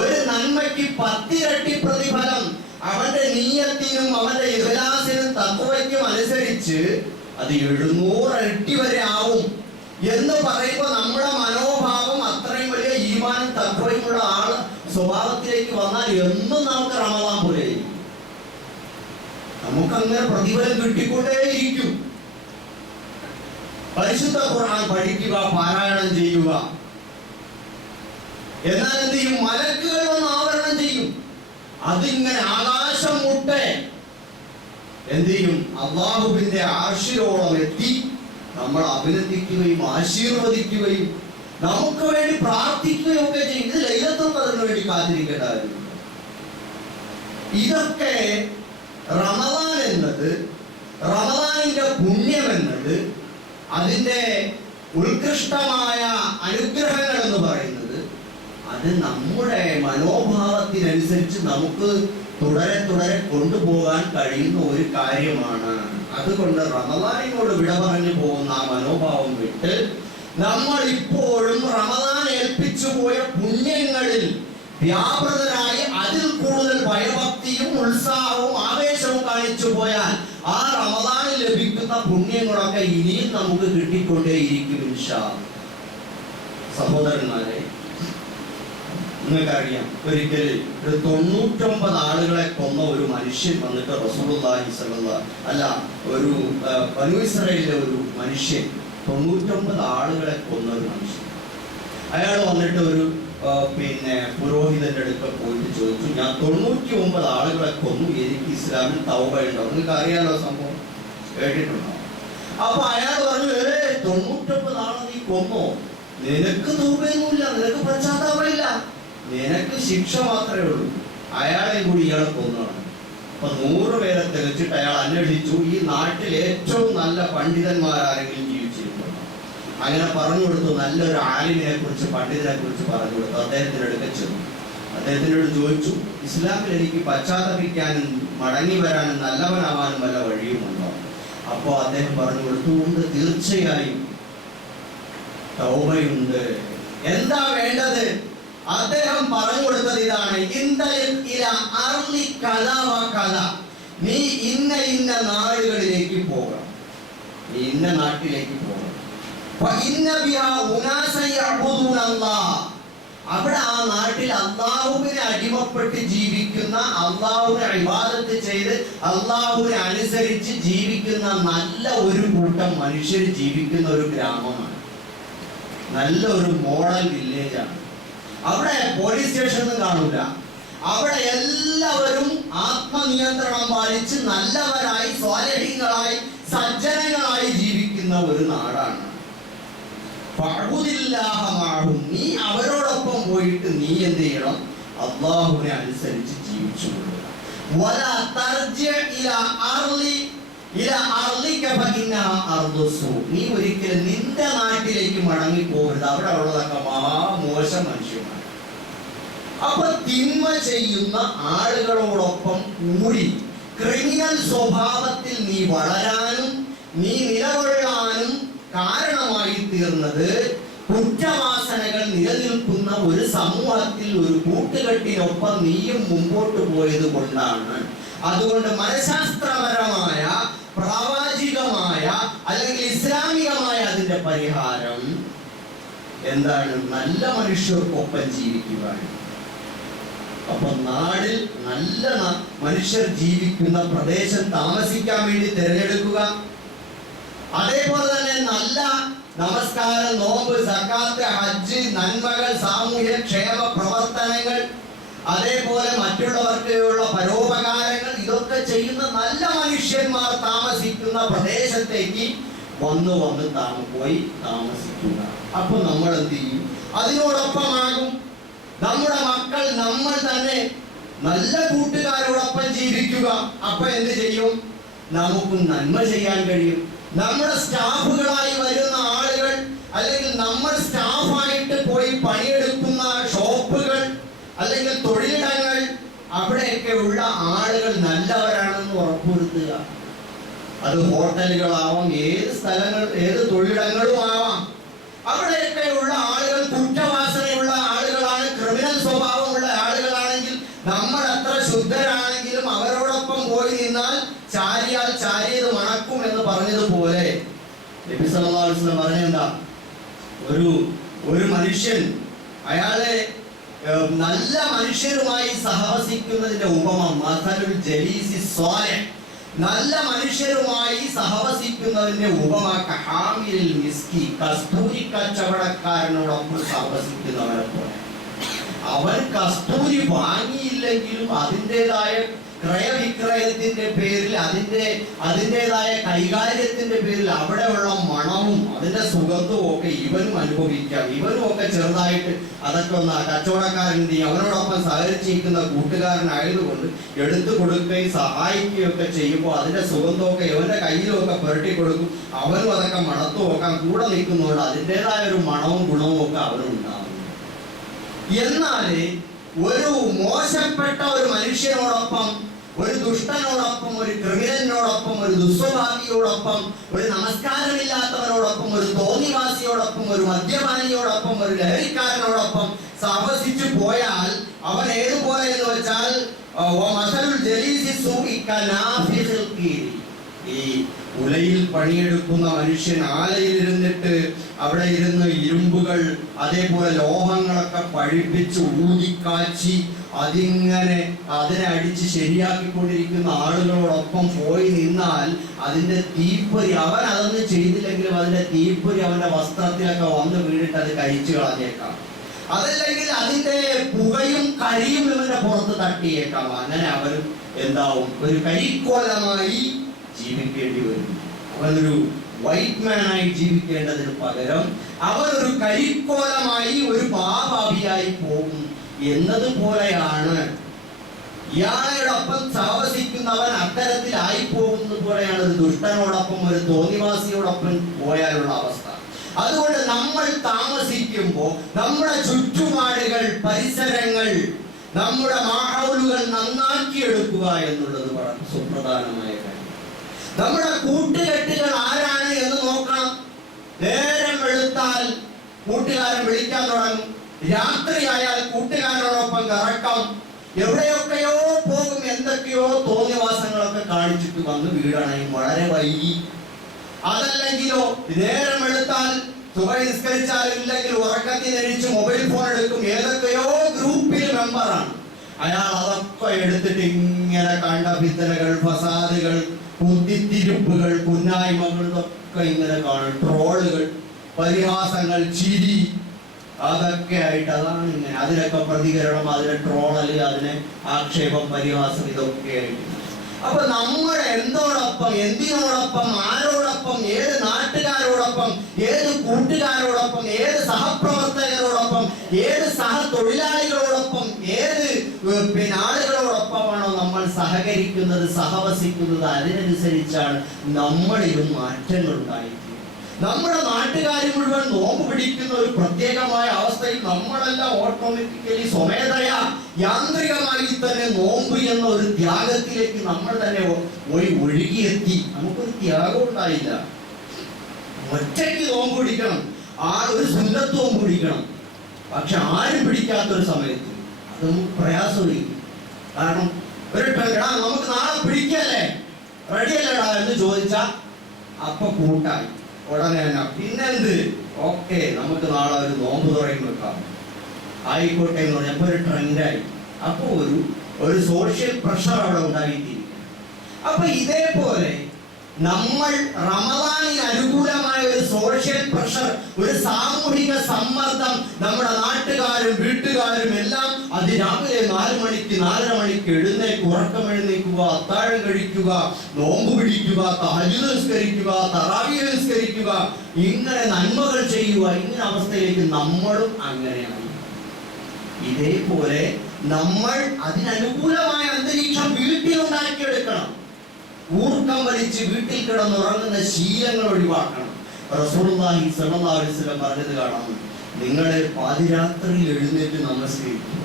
ഒരു നന്മയ്ക്ക് 10 ഇരട്ടി പ്രതിഫലം അവന്റെ നീയത്തിനും അവന്റെ ഇഖ്ലാസിനും തഖ്വയ്ക്കും അനുസരിച്ച് അത് 700 ഇരട്ടി വരെ ആവും എന്ന് പറയുമ്പോൾ നമ്മുടെ മനോഭാവം അത്രയും വലിയ ഈമാനും തഖ്വയുമുള്ള ആള് സ്വഭാവത്തിലേക്ക് വന്നാൽ എന്നും നമുക്ക് റമദാൻ പോലെ നമുക്കങ്ങനെ പ്രതിഫലം കിട്ടിക്കൊണ്ടേയിരിക്കും. പരിശുദ്ധ ഖുർആൻ പഠിക്കുക, പാരായണം ചെയ്യുക. എന്നാൽ എന്ത് ചെയ്യും? മലക്കുകൾ വന്ന് ആവരണം ചെയ്യും. അതിങ്ങനെ ആകാശം മുട്ടെ എന്ത് ചെയ്യും? അല്ലാഹുവിന്റെ അർശിലോളം എത്തി നമ്മൾ അഭിനന്ദിക്കുകയും ആശീർവദിക്കുകയും നമുക്ക് വേണ്ടി പ്രാർത്ഥിക്കുകയും ഒക്കെ ചെയ്യും. ഇത് ലൈലത്തുൽ ഖദറിന് വേണ്ടി കാത്തിരിക്കേണ്ട കാര്യമില്ല. ഇതൊക്കെ റമദാൻ എന്നത്, റമദാനിന്റെ പുണ്യം എന്നത്, അതിന്റെ ഉത്കൃഷ്ടമായ അനുഗ്രഹങ്ങൾ എന്ന് പറയുന്നത് അത് നമ്മുടെ മനോഭാവത്തിനനുസരിച്ച് നമുക്ക് തുടരെ തുടരെ കൊണ്ടുപോകാൻ കഴിയുന്ന ഒരു കാര്യമാണ്. അതുകൊണ്ട് റമദാനിനോട് വിട പറഞ്ഞു പോകുന്ന ആ മനോഭാവം വിട്ട് നമ്മൾ ഇപ്പോഴും റമദാൻ ഏൽപ്പിച്ചു പോയ പുണ്യങ്ങളിൽ വ്യാപൃതരായി അതിൽ കൂടുതൽ ഭയഭക്തിയും ഉത്സാഹവും ആവേശവും കാണിച്ചു പോയാൽ ആ റമദാനിൽ ലഭിക്കുന്ന പുണ്യങ്ങളൊക്കെ ഇനിയും നമുക്ക് കിട്ടിക്കൊണ്ടേയിരിക്കും ഇൻഷാ അല്ലാഹ്. സഹോദരന്മാരെ, നിങ്ങൾക്കറിയാം, ഒരിക്കൽ ഒരു 99 ആളുകളെ കൊന്ന ഒരു മനുഷ്യൻ വന്നിട്ട് റസൂലുള്ളാഹി ഒരു ബനൂ ഇസ്രായേലിലെ ഒരു മനുഷ്യൻ 99 ആളുകളെ കൊന്ന ഒരു മനുഷ്യൻ. അയാൾ വന്നിട്ട് ഒരു പുരോഹിതന്റെ അടുക്ക പോയിട്ട് ചോദിച്ചു, ഞാൻ 99 ആളുകളെ കൊന്നു, എനിക്ക് ഇസ്ലാമിൽ തൗബ ഉണ്ടോ? നിങ്ങൾക്ക് അറിയാലോ സംഭവം, കേട്ടിട്ടുണ്ടോ? അപ്പൊ അയാൾ പറഞ്ഞു, 99 ആളെ നീ കൊന്നോ? നിനക്ക് തൗബയൊന്നുമില്ല, നിനക്ക് പശ്ചാത്താപമില്ല, നിനക്ക് ശിക്ഷ മാത്രമേ ഉള്ളൂ. അയാളെ കൂടി ഇയാളെ കൊന്നതാണ്. അപ്പൊ 100 പേരെ തെളിച്ചിട്ട് അയാൾ അന്വേഷിച്ചു, ഈ നാട്ടിൽ ഏറ്റവും നല്ല പണ്ഡിതന്മാരാരെങ്കിലും ജീവിച്ചിരുന്നു. അങ്ങനെ പറഞ്ഞു കൊടുത്തു. നല്ലൊരു ആലിമിനെ കുറിച്ച്, പണ്ഡിതനെ കുറിച്ച് പറഞ്ഞു കൊടുത്തു. അദ്ദേഹത്തിന്റെ അടുക്ക ചെന്നു. അദ്ദേഹത്തിനോട് ചോദിച്ചു, ഇസ്ലാമിൽ എനിക്ക് പശ്ചാത്തപിക്കാനും മടങ്ങി വരാനും നല്ലവനാവാനും വല്ല വഴിയുമുണ്ടോ? അപ്പോ അദ്ദേഹം പറഞ്ഞു കൊടുത്തു, ഉണ്ട്, തീർച്ചയായും തൗബയുണ്ട്. എന്താ വേണ്ടത്? അദ്ദേഹം പറഞ്ഞു കൊടുത്തത് ഇതാണ്, നീ ഇന്ന ഇന്ന നാടുകളിലേക്ക് പോകണം, നീ ഇന്ന നാട്ടിലേക്ക് പോകണം. അവിടെ ആ നാട്ടിൽ അള്ളാഹുവിനെ അടിമപ്പെട്ട് ജീവിക്കുന്ന, അള്ളാഹുവിനെ ഇബാദത്ത് ചെയ്ത് അള്ളാഹുവിനെ അനുസരിച്ച് ജീവിക്കുന്ന നല്ല ഒരു കൂട്ടം മനുഷ്യർ ജീവിക്കുന്ന ഒരു ഗ്രാമമാണ്, നല്ല ഒരു മോഡൽ വില്ലേജാണ്. അവിടെ പോലീസ് സ്റ്റേഷനൊന്നും കാണൂല. അവിടെ എല്ലാവരും ആത്മനിയന്ത്രണം പാലിച്ച് നല്ലവരായി, സ്വാലിഹീങ്ങളായി, സജ്ജനങ്ങളായി ജീവിക്കുന്ന ഒരു നാടാണ്. നീ അവരോടൊപ്പം പോയിട്ട് നീ എന്ത് ചെയ്യണം? അള്ളാഹുവിനെ അനുസരിച്ച് ജീവിച്ചു നീ ഒരിക്കലും നിന്റെ നാട്ടിലേക്ക് മടങ്ങി പോകരുത്. അവിടെ ഉള്ളതൊക്കെ മോശം മനുഷ്യന്മാർ. അപ്പൊ തിന്മ ചെയ്യുന്ന ആളുകളോടൊപ്പം കൂടി ക്രിമിനൽ സ്വഭാവത്തിൽ നീ വളരാനും നീ നിലകൊള്ളാനും കാരണമായി തീർന്നത് കുറ്റവാസനകൾ നിലനിൽക്കുന്ന ഒരു സമൂഹത്തിൽ ഒരു കൂട്ടുകെട്ടിനൊപ്പം നീയും മുമ്പോട്ട് പോയത് കൊണ്ടാണ്. അതുകൊണ്ട് മനഃശാസ്ത്രപരമായ, പ്രാവാചികമായ അല്ലെങ്കിൽ ഇസ്ലാമികമായ അതിന്റെ പരിഹാരം എന്താണ്? നല്ല മനുഷ്യർക്കൊപ്പം ജീവിക്കുക. അപ്പൊ നാടിൽ നല്ല മനുഷ്യർ ജീവിക്കുന്ന പ്രദേശം താമസിക്കാൻ വേണ്ടി തിരഞ്ഞെടുക്കുക. അതേപോലെ തന്നെ നല്ല നമസ്കാരം, നോമ്പ്, സക്കാത്ത്, ഹജ്ജ്, നന്മകൾ, സാമൂഹ്യ ക്ഷേമ പ്രവർത്തനങ്ങൾ, അതേപോലെ മറ്റുള്ളവർക്കുള്ള പരോപകാരങ്ങൾ, ഇതൊക്കെ ചെയ്യുന്ന നല്ല മനുഷ്യന്മാർ താമസിക്കുന്ന പ്രദേശത്തേക്ക് വന്ന് പോയി താമസിക്കുക. അപ്പൊ നമ്മൾ എന്ത് ചെയ്യും? അതിനോടൊപ്പമാകും നമ്മുടെ മക്കൾ. നമ്മൾ തന്നെ നല്ല കൂട്ടുകാരോടൊപ്പം ജീവിക്കുക. അപ്പൊ എന്ത് ചെയ്യും? നമുക്ക് നന്മ ചെയ്യാൻ കഴിയും. നമ്മുടെ സ്റ്റാഫുകളായി വരുന്ന ആളുകൾ, അല്ലെങ്കിൽ നമ്മൾ സ്റ്റാഫായിട്ട് പോയി പണിയെടുക്കുന്ന ഷോപ്പുകൾ അല്ലെങ്കിൽ തൊഴിലിടങ്ങൾ, അവിടെയൊക്കെ ഉള്ള ആളുകൾ നല്ലവരാണെന്ന് ഉറപ്പുവരുത്തുക. അത് ഹോട്ടലുകളാവാം, ഏത് തൊഴിലിടങ്ങളും ആവാം. അവിടെയൊക്കെ ഉള്ള ആളുകൾ കുറ്റവാസനയുള്ള ആളുകളാണ്, ക്രിമിനൽ സ്വഭാവമുള്ള ആളുകളാണെങ്കിൽ നമ്മൾ എത്ര ശുദ്ധരാണെങ്കിലും അവരോടൊപ്പം പോയി നിന്നാൽ ചാരിയാൽ ചാരിയത് മണക്കും എന്ന് പറഞ്ഞതുപോലെ നബി സല്ലല്ലാഹു അലൈഹി വസല്ലം പറഞ്ഞെന്താ? ഒരു മനുഷ്യൻ അയാളെ നല്ല മനുഷ്യരുമായി സഹവസിക്കുന്നതിന്റെ ഉപമ മസലുൽ ജലീസി സ്വാലിഹ്, നല്ല മനുഷ്യരുമായി സഹവസിക്കുന്നതിന്റെ ഉപമ കഹാമിലിൽ മിസ്കി, കസ്തൂരി കച്ചവടക്കാരനോടൊപ്പം സഹവസിക്കുന്നവരെ പോലെ. അവൻ കസ്തൂരി വാങ്ങിയില്ലെങ്കിലും അതിൻ്റെതായ ക്രയവിക്രയത്തിന്റെ പേരിൽ അതിൻ്റെതായ കൈകാര്യത്തിന്റെ പേരിൽ അവിടെയുള്ള മണവും അതിന്റെ സുഗന്ധവും ഒക്കെ ഇവനും അനുഭവിക്കാം. ഇവനും ഒക്കെ ചെറുതായിട്ട് അതൊക്കെ ഒന്ന് കച്ചവടക്കാരൻ അവനോടൊപ്പം സഹകരിച്ചിരിക്കുന്ന കൂട്ടുകാരനായതുകൊണ്ട് എടുത്തു കൊടുക്കുകയും സഹായിക്കുകയും ഒക്കെ ചെയ്യുമ്പോൾ അതിന്റെ സുഗന്ധമൊക്കെ ഇവന്റെ കയ്യിലുമൊക്കെ പുരട്ടി കൊടുക്കും. അവനും അതൊക്കെ മണത്തു നോക്കാൻ കൂടെ നിൽക്കുന്നതുകൊണ്ട് അതിൻ്റെതായ ഒരു മണവും ഗുണവും ഒക്കെ അവനുണ്ടാവും. എന്നാല് ഒരു മോശപ്പെട്ട ഒരു മനുഷ്യനോടൊപ്പം, ഒരു ദുഷ്ടനോടൊപ്പം, ഒരു ക്രിമിനലിനോടൊപ്പം, ഒരു ദുസ്വഭാവിയോടൊപ്പം, ഒരു നമസ്കാരമില്ലാത്തവരോടൊപ്പം, ഒരു തോന്നിവാസിയോടൊപ്പം, ഒരു മദ്യപാനിയോടൊപ്പം, ഒരു ലഹരിക്കാരനോടൊപ്പം സഹവസിച്ചു പോയാൽ അവൻ ഏതുപോലെ എന്ന് വെച്ചാൽ ഈ ഉലയിൽ പണിയെടുക്കുന്ന മനുഷ്യൻ ആലയിലിരുന്നിട്ട് അവിടെ ഇരുന്ന് ഇരുമ്പുകൾ അതേപോലെ ലോഹങ്ങളൊക്കെ പഴിപ്പിച്ച് ഊതിക്കാച്ചി അതിനെ അടിച്ച് ശരിയാക്കിക്കൊണ്ടിരിക്കുന്ന ആളുകളോടൊപ്പം പോയി നിന്നാൽ അതിന്റെ തീപ്പൊരി, അവൻ അതൊന്നും ചെയ്തില്ലെങ്കിലും അതിന്റെ തീപ്പൊരി അവന്റെ വസ്ത്രത്തിലൊക്കെ വന്ന് വീണിട്ട് അത് കഴിച്ചു കളഞ്ഞേക്കാം. അതല്ലെങ്കിൽ അതിന്റെ പുകയും കരിയും ഇവന്റെ പുറത്ത് തട്ടിയേക്കാം. അങ്ങനെ അവരും എന്താവും, ഒരു കരിക്കോലമായി ജീവിക്കേണ്ടി വരും. അവനൊരു വൈറ്റ് മാനായി ജീവിക്കേണ്ടതിന് പകരം അവനൊരു കരിക്കോലമായി, ഒരു പാപാവിയായി പോകും എന്നതുപോലെയാണ് ഇയാളോടൊപ്പം സഹവസിക്കുന്നവൻ അത്തരത്തിലായി പോകുന്നത് പോലെയാണ് ഒരു ദുഷ്ടനോടൊപ്പം, ഒരു തോന്നിവാസിയോടൊപ്പം പോയാലുള്ള അവസ്ഥ. അതുകൊണ്ട് നമ്മൾ താമസിക്കുമ്പോൾ നമ്മുടെ ചുറ്റുപാടുകൾ, പരിസരങ്ങൾ, നമ്മുടെ മാഹൗലുകൾ നന്നാക്കിയെടുക്കുക എന്നുള്ളത് വളരെ സുപ്രധാനമായ കാര്യം. നമ്മുടെ കൂട്ടുകെട്ടുകൾ ആരാണ് എന്ന് നോക്കണം. നേരം വെളുത്താൽ കൂട്ടുകാരൻ വിളിക്കാൻ തുടങ്ങും, രാത്രിയായാൽ കൂട്ടുകാരനോടൊപ്പം കറക്കം, എവിടെയൊക്കെയോ പോകും, എന്തൊക്കെയോ തോന്നിവാസങ്ങളൊക്കെ കാണിച്ചിട്ട് വന്ന് വീടണയും വളരെ വൈകി. അതല്ലെങ്കിലോ നേരം എടുത്താൽ സുബഹി നിസ്കരിച്ചാലും ഇല്ലെങ്കിൽ ഉറക്കത്തിനഴിച്ച് മൊബൈൽ ഫോൺ എടുക്കും, ഏതൊക്കെയോ ഗ്രൂപ്പിൽ മെമ്പറാണ് അയാൾ. അതൊക്കെ എടുത്തിട്ട് ഇങ്ങനെ കണ്ട ഭിത്തനകൾ, ഫസാദുകൾ, കുത്തിത്തിരിപ്പുകൾ, കുന്നായ്മകൾ ഇതൊക്കെ ഇങ്ങനെ കാണും. ട്രോളുകൾ, പരിഹാസങ്ങൾ, ചിരി, അതൊക്കെ ആയിട്ട് അതാണ് ഇങ്ങനെ. അതിനൊക്കെ പ്രതികരണം, അതിനെ ട്രോളല്, അതിനെ ആക്ഷേപം, പരിഹാസം, ഇതൊക്കെ ആയിട്ട്. അപ്പൊ നമ്മൾ എന്തോടൊപ്പം, എന്തിനോടൊപ്പം, ആരോടൊപ്പം, ഏത് നാട്ടുകാരോടൊപ്പം, ഏത് കൂട്ടുകാരോടൊപ്പം, ഏത് സഹപ്രവർത്തകരോടൊപ്പം, ഏത് സഹതൊഴിലാളികളോടൊപ്പം, ഏത് ആളുകളോടൊപ്പമാണോ നമ്മൾ സഹകരിക്കുന്നത്, സഹവസിക്കുന്നത്, അതിനനുസരിച്ചാണ് നമ്മളിലും മാറ്റങ്ങൾ ഉണ്ടായിരിക്കുന്നത്. നമ്മുടെ നാട്ടുകാർ മുഴുവൻ നോമ്പ് പിടിക്കുന്ന ഒരു പ്രത്യേകമായ അവസ്ഥയിൽ നമ്മളെല്ലാം ഓട്ടോമാറ്റിക്കലി സ്വമേധയാ യാന്ത്രികമായി തന്നെ നോമ്പ് എന്ന ഒരു ത്യാഗത്തിലേക്ക് നമ്മൾ തന്നെ ഒഴുകിയെത്തി. നമുക്കൊരു ത്യാഗം ഉണ്ടായില്ല. ഒറ്റയ്ക്ക് നോമ്പ് പിടിക്കണം, ഒരു സുന്നത്ത് നോമ്പ് പിടിക്കണം. പക്ഷെ ആരും പിടിക്കാത്തൊരു സമയത്ത് അത് നമുക്ക് പ്രയാസമായിരിക്കും. കാരണം നമുക്ക് നാളെ പിടിക്കല്ലേ, റെഡിയല്ലേടാ എന്ന് ചോദിച്ചാൽ അപ്പൊ കൂട്ടായി ഉടനെ തന്നെ പിന്നെന്ത്, ഓക്കെ നമുക്ക് നാളെ ഒരു നോമ്പ് തുറയും വെക്കാം, ആയിക്കോട്ടെ എന്ന് പറഞ്ഞപ്പോൾ ഒരു ട്രെൻഡായി. അപ്പൊ ഒരു സോഷ്യൽ പ്രഷർ അവിടെ ഉണ്ടായിട്ടിരിക്കും. അപ്പൊ ഇതേപോലെ നമ്മൾ റമദാനിന് അനുകൂലമായ ഒരു സോഷ്യൽ പ്രഷർ, ഒരു സാമൂഹിക സമ്മർദ്ദം നമ്മുടെ നാട്ടുകാരും വീട്ടുകാരും എല്ലാം അതിരാവിലെ 4 മണിക്ക് 4:30 മണിക്ക് എഴുന്നേൽക്കുക, ഉറക്കം എഴുന്നേൽക്കുക, അത്താഴം കഴിക്കുക, നോമ്പ് പിടിക്കുക, തഹജ്ജുദ് നിസ്കരിക്കുക, തറാവീഹ് നിസ്കരിക്കുക, ഇങ്ങനെ നന്മകൾ ചെയ്യുക. ഇങ്ങനെ അവസ്ഥയിലേക്ക് നമ്മളും അങ്ങനെയാണ്. ഇതേപോലെ നമ്മൾ അതിനനുകൂലമായ അന്തരീക്ഷം വീട്ടിൽ ഉണ്ടാക്കിയെടുക്കണം. ഊർക്കം വലിച്ച് വീട്ടിൽ കിടന്നുറങ്ങുന്ന ശീലങ്ങൾ ഒഴിവാക്കണം. റസൂലുള്ളാഹി സ്വല്ലല്ലാഹു അലൈഹി വസല്ലം പറഞ്ഞത് കാണാം, നിങ്ങൾ പാതിരാത്രിയിൽ എഴുന്നേറ്റ് നമസ്കരിക്കുക.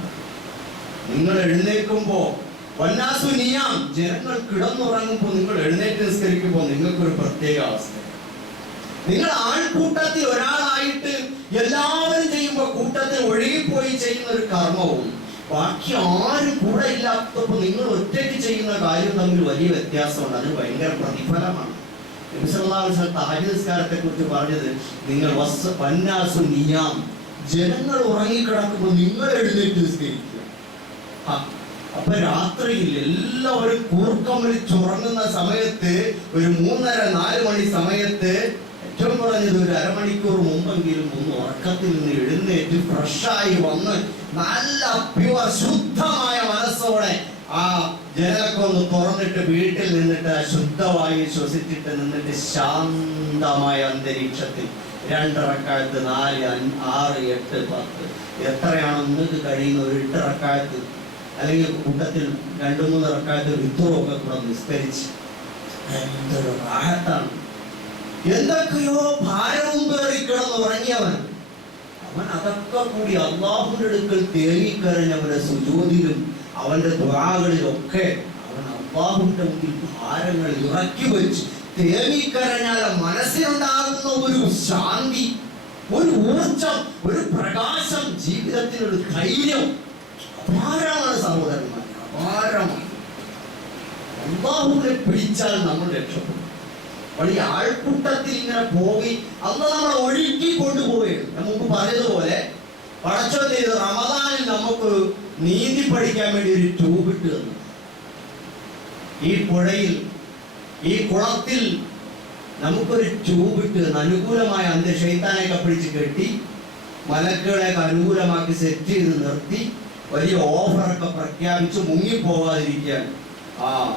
നിങ്ങൾ എഴുന്നേൽക്കുമ്പോ വന്നാസു നിയാം, ജനങ്ങൾ കിടന്നുറങ്ങുമ്പോൾ നിങ്ങൾ എഴുന്നേറ്റ് നിസ്കരിക്കുമ്പോൾ നിങ്ങൾക്കൊരു പ്രത്യേക അവസ്ഥ. നിങ്ങൾ ആൾക്കൂട്ടത്തിൽ ഒരാളായിട്ട് എല്ലാവരും ചെയ്യുമ്പോൾ കൂട്ടത്തിൽ ഒഴുകിപ്പോയി ചെയ്യുന്ന ഒരു കർമ്മവും ബാക്കി ആരും കൂടെ ഇല്ലാത്തപ്പോൾ നിങ്ങൾ ഒറ്റയ്ക്ക് ചെയ്യുന്ന കാര്യം തമ്മിൽ വലിയ വ്യത്യാസമുണ്ട്. അതിന് ഭയങ്കര പ്രതിഫലമാണ്. നബി സല്ലല്ലാഹു അലൈഹി വസല്ലം തഹജ്ജുദ് നിസ്കാരത്തെ കുറിച്ച് പറഞ്ഞത്, നിങ്ങൾ വന്നാസു നിയാം, ജനങ്ങൾ ഉറങ്ങിക്കിടക്കുമ്പോൾ നിങ്ങൾ എഴുന്നേറ്റ് നിസ്കരിക്കുക. അപ്പൊ രാത്രിയിൽ എല്ലാവരും കൂർക്കം വലിച്ചുറങ്ങുന്ന സമയത്ത്, ഒരു 3:30-4 മണി സമയത്ത് ഏറ്റവും പറഞ്ഞത് ഒരു അരമണിക്കൂർ മുമ്പെങ്കിലും ഒന്ന് ഉറക്കത്തിൽ നിന്ന് എഴുന്നേറ്റ് ഫ്രഷായി വന്ന് നല്ല പ്യുവർ ശുദ്ധമായ മനസ്സോടെ ആ ജനലൊക്കെ ഒന്ന് തുറന്നിട്ട് വീട്ടിൽ നിന്നിട്ട് ശുദ്ധവായു ശ്വസിച്ചിട്ട് നിന്നിട്ട് ശാന്തമായ അന്തരീക്ഷത്തിൽ 2 റക്അത്ത് 4 6 8 10 എത്രയാണോ നിങ്ങൾക്ക് കഴിയുന്ന ഒരു 8 റക്അത്ത് അല്ലെങ്കിൽ കൂട്ടത്തിൽ 2-3 റക്അത്ത് വിത്തുറൊക്കെ കൂടെ നിസ്കരിച്ച് എന്തൊരു റാഹത്താണ്. എന്തൊക്കെയോ ഭാരവും പേറി കിടന്നുറങ്ങിയവൻ അവൻ അതൊക്കെ കൂടി അള്ളാഹുവിന്റെ അടുക്കൽ തേങ്ങിക്കരഞ്ഞവന്റെ സുജൂദിലും അവന്റെ ദുആകളിലൊക്കെ അവൻ അള്ളാഹുവിന്റെ മുമ്പിൽ ഭാരങ്ങൾ ഇറക്കി വെച്ച് തേങ്ങിക്കരഞ്ഞാൽ മനസ്സിലുണ്ടാകുന്ന ഒരു ശാന്തി, ഒരു ഊർജം, ഒരു പ്രകാശം, ജീവിതത്തിനൊരു ധൈര്യം അപാരമാണ് സഹോദരന്മാരെ, അപാരമാണ്. അള്ളാഹുവിനെ പിടിച്ചാൽ നമ്മൾ രക്ഷപ്പെടും. വലിയ ആൾക്കൂട്ടത്തിൽ ഇങ്ങനെ പോയി അന്ന് നമ്മളെ ഒഴുക്കി കൊണ്ടുപോവുകയാണ്. ഞാൻ മുമ്പ് പറഞ്ഞതുപോലെ പടച്ചോൻ ചെയ്ത് റമദാനിൽ നമുക്ക് നീന്തി പഠിക്കാൻ വേണ്ടി ഒരു ട്യൂബ് ഇട്ട് തന്നു. ഈ പുഴയിൽ, ഈ കുളത്തിൽ നമുക്കൊരു ട്യൂബ് ഇട്ട് അനുകൂലമായ ശൈത്താനെയൊക്കെ പിടിച്ച് കെട്ടി മലക്കുകളെയൊക്കെ അനുകൂലമാക്കി സെറ്റ് ചെയ്ത് നിർത്തി വലിയ ഓഫറൊക്കെ പ്രഖ്യാപിച്ച് മുങ്ങിപ്പോകാതിരിക്കാൻ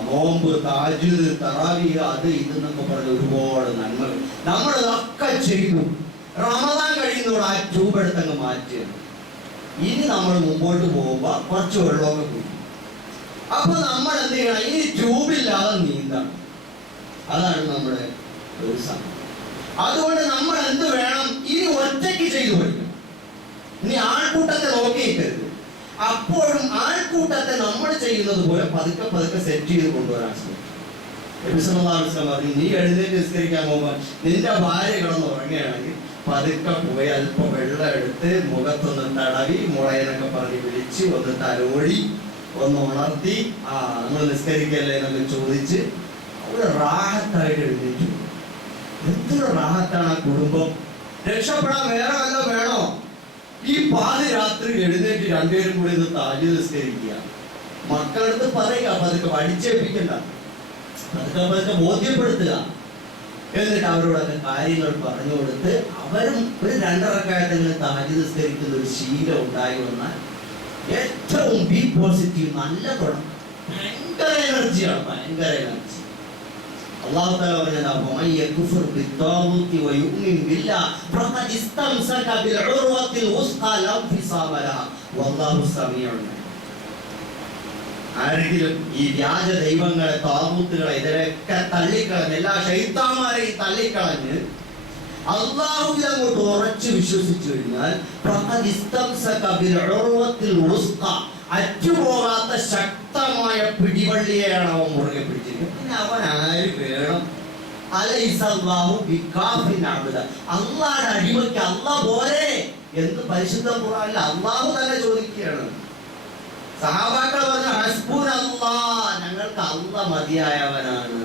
നോമ്പ്, താജ്ജുദ്, തറാവീഹ്, അത് ഇതെന്നൊക്കെ പറഞ്ഞ് ഒരുപാട് നന്മകൾ നമ്മൾ ഇതൊക്കെ ചെയ്തു. റമദാൻ കഴിയുന്നതോടെ ആ ട്യൂബ് എടുത്തങ്ങ് മാറ്റുക. ഇനി നമ്മൾ മുമ്പോട്ട് പോകുമ്പോൾ കുറച്ച് വെള്ളമൊക്കെ കുടിക്കും. അപ്പൊ നമ്മൾ എന്ത് ചെയ്യണം? ഇനി ട്യൂബില്ലാതെ നീന്തണം. അതാണ് നമ്മുടെ ഒരു സമയം. അതുകൊണ്ട് നമ്മൾ എന്ത് വേണം? ഇനി ഒറ്റയ്ക്ക് ചെയ്തു പഠിക്കണം. ഇനി ആൾക്കൂട്ടത്തെ നോക്കിയിട്ടരുത്. അപ്പോഴും ആൾക്കൂട്ടത്തെ നമ്മൾ ചെയ്യുന്നത് പോലെ പതുക്കെ പതുക്കെ സെറ്റ് ചെയ്ത് കൊണ്ടുവരാൻ ശ്രമിക്കും. നീ എഴുന്നേറ്റ് നിസ്കരിക്കാൻ പോകുമ്പോൾ നിന്റെ ഭാര്യ കിടന്ന് ഉറങ്ങുകയാണെങ്കിൽ പതുക്കെ പോയി അല്പം വെള്ളം എടുത്ത് മുഖത്തൊന്ന് തടവി മുളയെന്നൊക്കെ പറഞ്ഞ് വിളിച്ച് ഒന്ന് തലോടി ഒന്ന് ഉണർത്തി നമ്മൾ നിസ്കരിക്കല്ലേ എന്നൊക്കെ ചോദിച്ച് ഒരു റാഹത്തായിട്ട് എഴുന്നേറ്റു. എന്തൊരു റാഹത്താണ് ആ കുടുംബം. രക്ഷപ്പെടാൻ വേറെ വല്ലതും വേണോ? ഈ പാതിരാത്രി എഴുന്നേറ്റ് 2 പേരും കൂടി ഇത് താജ്ജുദ് നിസ്കരിക്കുക. മക്കളടുത്ത് പറയുക, പതുക്കെ പഠിച്ചേൽപ്പിക്കണ്ട, പതുക്കെ പതുക്കെ ബോധ്യപ്പെടുത്തുക. എന്നിട്ട് അവരോടൊക്കെ കാര്യങ്ങൾ പറഞ്ഞു കൊടുത്ത് അവരും ഒരു 2 റക്അത്തെങ്കിലും താജ്ജുദ് നിസ്കരിക്കുന്ന ഒരു ശീലം ഉണ്ടായി വന്നാൽ ഏറ്റവും ബി പോസിറ്റീവ്, നല്ല ഗുണം, ഭയങ്കര എനർജിയാണ്, ഭയങ്കര എനർജി. അല്ലാഹു തആല പറഞ്ഞതാ, "വമൻ യക്ഫുർ ബിത്താഗൂതി വയുമിൻ ബില്ലാഹ് ഫഖദ് ഇസ്തംസക ബിൽ ഉർവത്തിൽ വുസ്ഖാ ലാ ഫിസാമ ലഹാ വല്ലാഹു സമീഉൻ." ആരെങ്കിലും ഈ വ്യാജ ദൈവങ്ങളെ, താഗൂത്തുകളെ ഇതിലൊക്കെ തള്ളിക്കളഞ്ഞ്, എല്ലാ ശൈത്താന്മാരെയും തള്ളിക്കളഞ്ഞ് അല്ലാഹുവിൽ അങ്ങോട്ട് ഉറച്ചു വിശ്വസിച്ചു കഴിഞ്ഞാൽ ഫഖദ് ഇസ്തംസക ബിൽ ഉർവത്തിൽ വുസ്ഖാ, അറ്റുപോകാത്ത ശക്തമായ പിടിവള്ളിയെയാണ് അവൻ മുറുകെ പിടിച്ചിരിക്കുന്നത്. പിന്നെ അവൻ ആര് വേണം? അലൈസല്ലാഹു ബികാഫിൻ അബ്ദ, അല്ലാഹുവിന്റെ അടിമയ്ക്ക് അല്ലാഹ് പോരെ എന്ന് പരിശുദ്ധ ഖുർആനിൽ അല്ലാഹു തന്നെ ചോദിക്കുകയാണ്. സഹാബാക്കൾ പറഞ്ഞു, ഹസ്ബുനല്ലാഹ്, ഞങ്ങൾക്ക് അല്ലാഹ് മതിയായവനാണ്.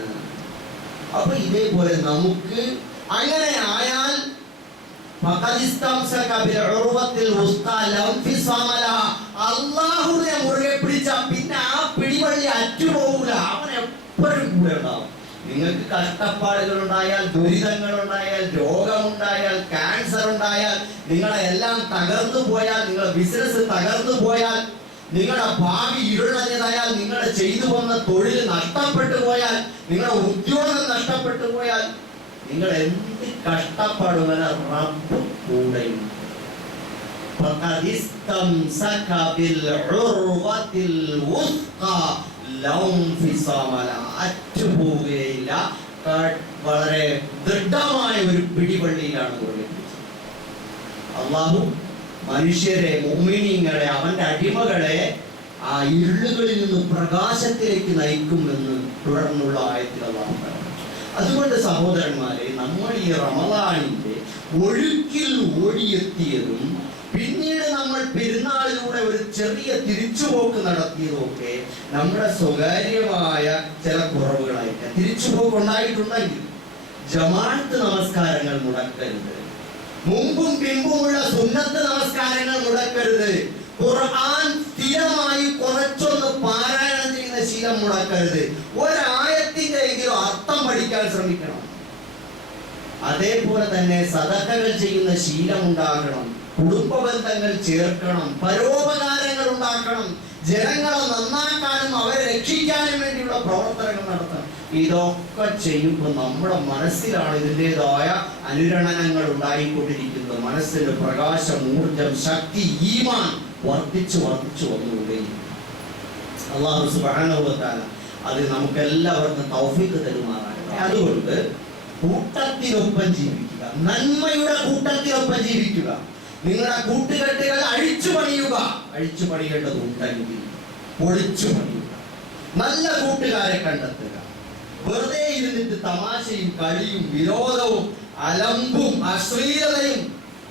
അപ്പൊ ഇതേപോലെ നമുക്ക് അങ്ങനെ ആയാൽ അല്ലാഹുവിനെ മുറുകെ പിടിച്ച പിന്നെ ആ പിടിവള്ളി അറ്റുപോകൂല. അവൻ എപ്പോഴും കൂടെ ഉണ്ടാവും. നിങ്ങൾക്ക് കഷ്ടപ്പാടുകൾ ഉണ്ടായാൽ, ദുരിതങ്ങൾ ഉണ്ടായാൽ, രോഗമുണ്ടായാൽ, ക്യാൻസർ ഉണ്ടായാൽ, നിങ്ങളെ എല്ലാം തകർന്നു പോയാൽ, നിങ്ങളുടെ ബിസിനസ് തകർന്നു പോയാൽ, നിങ്ങളുടെ ഭാവി ഇരുളഞ്ഞതായാൽ, നിങ്ങളുടെ ചെയ്തു വന്ന തൊഴിൽ നഷ്ടപ്പെട്ടു പോയാൽ, നിങ്ങളുടെ ഉദ്യോഗം നഷ്ടപ്പെട്ടു പോയാൽ, നിങ്ങൾ എന്ത് കഷ്ടപ്പെടുവന റബ്ബ് കൂടെയുണ്ട്. അറ്റുപോവുകയില്ല. വളരെ ദൃഢമായ ഒരു പിടിവള്ളിയിലാണ് അല്ലാഹു മനുഷ്യരെ, മുഅ്മിനീങ്ങളെ, അവന്റെ അടിമകളെ ആ ഇരുളുകളിൽ നിന്ന് പ്രകാശത്തിലേക്ക് നയിക്കുമെന്ന് തുടർന്നുള്ള ആയത്തിൽ അല്ലാഹു പറഞ്ഞു. അതുകൊണ്ട് സഹോദരന്മാരെ, നമ്മൾ ഈ റമദാനിന്റെ ഒഴുക്കിൽ ഓടിയെത്തിയതും പിന്നീട് നമ്മൾ പെരുന്നാളിലൂടെ ഒരു ചെറിയ തിരിച്ചുപോക്ക് നടത്തിയതൊക്കെ നമ്മുടെ സ്വകാര്യമായ ചില കുറവുകളായിട്ട് തിരിച്ചുപോക്ക് ഉണ്ടായിട്ടുണ്ടെങ്കിൽ ജമാഅത്ത് നമസ്കാരങ്ങൾ മുടക്കരുത്. മുമ്പും പിമ്പുമുള്ള സുന്നത്ത് നമസ്കാരങ്ങൾ മുടക്കരുത്. ഖുർആൻ സ്ഥിരമായി കുറച്ചൊന്ന് പാരായണം ചെയ്യുന്ന ശീലം മുടക്കരുത്. ഒരായത്തിന്റെ എങ്കിലും അർത്ഥം പഠിക്കാൻ ശ്രമിക്കണം. അതേപോലെ തന്നെ സദഖകൾ ചെയ്യുന്ന ശീലം ഉണ്ടാകണം. കുടുംബ ബന്ധങ്ങൾ ചേർക്കണം. പരോപകാരങ്ങൾ ഉണ്ടാക്കണം. ജനങ്ങളെ നന്നാക്കാനും അവരെ രക്ഷിക്കാനും വേണ്ടിയുള്ള പ്രവർത്തനങ്ങൾ നടത്തണം. ഇതൊക്കെ ചെയ്യുമ്പോൾ നമ്മുടെ മനസ്സിലാണ് ഇതിൻ്റെതായ അനുരണനങ്ങൾ ഉണ്ടായിക്കൊണ്ടിരിക്കുന്നത്. മനസ്സിന്റെ പ്രകാശം, ഊർജം, ശക്തി, ഈമാൻ വർദ്ധിച്ചു വന്നുകൊണ്ടേയിരിക്കും. അല്ലാഹു സുബ്ഹാനഹു വ തആല അത് നമുക്ക് എല്ലാവർക്കും തൗഫീഖ് തരുമാറാകട്ടെ. അതുകൊണ്ട് കൂട്ടത്തിനൊപ്പം ജീവിക്കുക, നന്മയുടെ കൂട്ടത്തിനൊപ്പം ജീവിക്കുക. നിങ്ങളുടെ കൂട്ടുകെട്ടുകൾ അഴിച്ചു പണിയേണ്ടതുണ്ടെങ്കിൽ പൊളിച്ചു പണിയുക. നല്ല കൂട്ടുകാരെ കണ്ടെത്തുക. വെറുതെ ഇരുന്നിട്ട് തമാശയും കളിയും വിരോധവും അലമ്പും അശ്ലീലതയും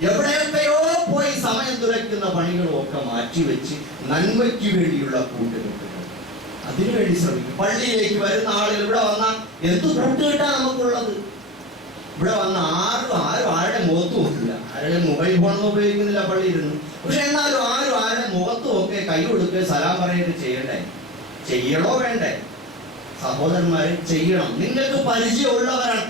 എവിടെയൊക്കെയോ പോയി സമയം തുലയ്ക്കുന്ന പണികളും ഒക്കെ മാറ്റിവെച്ച് നന്മയ്ക്ക് വേണ്ടിയുള്ള കൂട്ടുകെട്ടുകൾ അതിനുവേണ്ടി ശ്രമിക്കും. പള്ളിയിലേക്ക് വരുന്ന ആളുകൾ ഇവിടെ വന്നാൽ എന്ത് കൂട്ടുകെട്ടാ നമുക്കുള്ളത്? ഇവിടെ വന്ന ആരും ആരുടെ മുഖത്ത് നോക്കില്ല. ആരുടെ മൊബൈൽ ഫോണൊന്നും ഉപയോഗിക്കുന്നില്ല പള്ളിയിരുന്ന്. പക്ഷെ എന്നാലും ആരുടെ മുഖത്ത് നോക്കെ കൈ കൊടുക്കുക, സലാം പറയുകയൊക്കെ ചെയ്യണ്ടേ? ചെയ്യണോ വേണ്ടേ? സഹോദരന്മാരെ, ചെയ്യണം. നിങ്ങൾക്ക് പരിചയമുള്ളവരാണ്.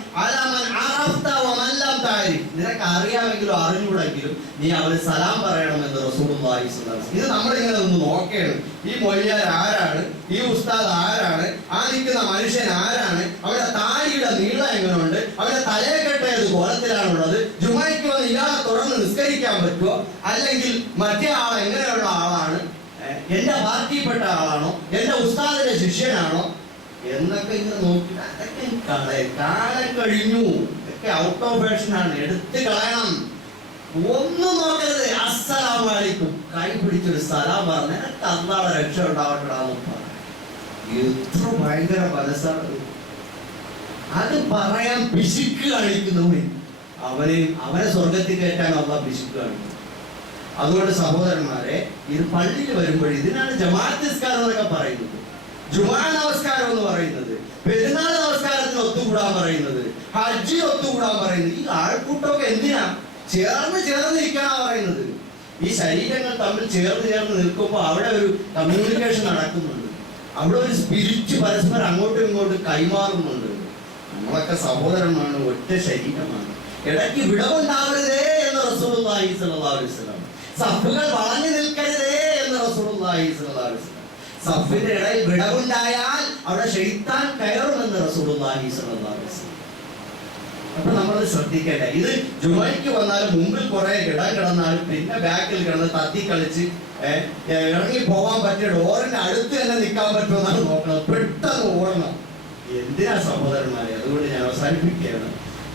നിനക്ക് അറിയാമെങ്കിലും അറിഞ്ഞൂടെങ്കിലും നീ അവര് സലാം പറയണമെന്ന് റസൂലുള്ളാഹി സ്വല്ലല്ലാഹു അലൈഹി വസല്ലം. ഇത് നമ്മളിങ്ങനെ ഒന്ന് നോക്കണം. ഈ മൊയ്യാർ ആരാണ്? ഈ ഉസ്താദ് ആരാണ്? ആ നിൽക്കുന്ന മനുഷ്യൻ ആരാണ്? അവരുടെ താടിയുടെ നീളം എങ്ങനെയുണ്ട്? അവരുടെ തലയെക്കെട്ട ഏത് കോലത്തിലാണുള്ളത്? ജുമയ്ക്ക് വന്ന് ഇയാളെ തുടർന്ന് നിസ്കരിക്കാൻ പറ്റുമോ? അല്ലെങ്കിൽ മറ്റേ ആൾ എങ്ങനെയുള്ള ആളാണ്? എന്റെ പാർട്ടിയിൽപ്പെട്ട ആളാണോ? എന്റെ ഉസ്താദിന്റെ ശിഷ്യനാണോ എന്നൊക്കെ ഇങ്ങനെ നോക്കിയിട്ട് അതൊക്കെ കാലം കഴിഞ്ഞു. ഇതൊക്കെ ഔട്ട് ഓഫ് ഫാഷനാണ്. എടുത്ത് കളയണം. ഒന്നും നോക്കരുത്. അസ്സലാമു അലൈക്കും കൈ പിടിച്ചൊരു സലാം പറഞ്ഞ അല്ലാഹുവേ രക്ഷ ഉണ്ടാവട്ടെന്ന് പറയാം. എത്ര ഭയങ്കര മനസ്സാണ് അത് പറയാൻ. പിശുക്ക് കാണിക്കുന്നവൻ അവനെ സ്വർഗത്തിൽ കയറ്റാൻ അല്ലാഹു പിശുക്ക് കാണിക്കുന്നു. അതുകൊണ്ട് സഹോദരന്മാരെ, ഇത് പള്ളിയിൽ വരുമ്പോൾ ഇതിനാണ് ജമാഅത്ത് നിസ്കാരം എന്നൊക്കെ പറയുന്നത്, ജുമാ നമസ്കാരം എന്ന് പറയുന്നത്, പെരുന്നാൾ നമസ്കാരത്തിന് ഒത്തുകൂടാൻ പറയുന്നത്, ഹജ്ജിന് ഒത്തുകൂടാൻ പറയുന്നത്. ഈ ആൾക്കൂട്ടമൊക്കെ എന്തിനാ? ചേർന്നിരിക്കാനാ പറയുന്നത്. ഈ ശരീരങ്ങൾ തമ്മിൽ ചേർന്ന് നിൽക്കുമ്പോൾ അവിടെ ഒരു കമ്മ്യൂണിക്കേഷൻ നടക്കുന്നുണ്ട്. അവിടെ ഒരു സ്പിരിറ്റ് പരസ്പരം അങ്ങോട്ടും ഇങ്ങോട്ടും കൈമാറുന്നുണ്ട്. നമ്മളൊക്കെ സഹോദരന്മാരാണ്, ഒറ്റ ശരീരമാണ്. ഇടയ്ക്ക് വിടവുണ്ടാവരുതേ എന്ന് റസൂലുള്ളാഹി സ്വല്ലല്ലാഹു അലൈഹി വസല്ലം. സഫുകൾ വളഞ്ഞു നിൽക്കരുതേ എന്ന് റസൂലുള്ളാഹി സ്വല്ലല്ലാഹു അലൈഹി വസല്ലം. സഫിന്റെ ഇടയിൽ വിടവുണ്ടായാൽ അവിടെ ശൈത്താൻ കയറുമെന്ന് റസൂലുള്ളാഹി സ്വല്ലല്ലാഹു അലൈഹി വസല്ലം. അപ്പൊ നമ്മൾ ശ്രദ്ധിക്കട്ടെ. ഇത് ജുമയ്ക്ക് വന്നാലും മുമ്പിൽ കുറെ ഇടം കിടന്നാലും പിന്നെ ബാക്കിൽ കിടന്ന് തത്തി കളിച്ച് ഇറങ്ങി പോകാൻ പറ്റിയ ഡോറിന്റെ അടുത്ത് തന്നെ നിൽക്കാൻ പറ്റുമെന്നാണ് നോക്കണം. പെട്ടെന്ന് ഓടണം. എന്തിനാ സഹോദരന്മാരെ? അതുകൊണ്ട് ഞാൻ അവസാനിപ്പിക്കുകയാണ്.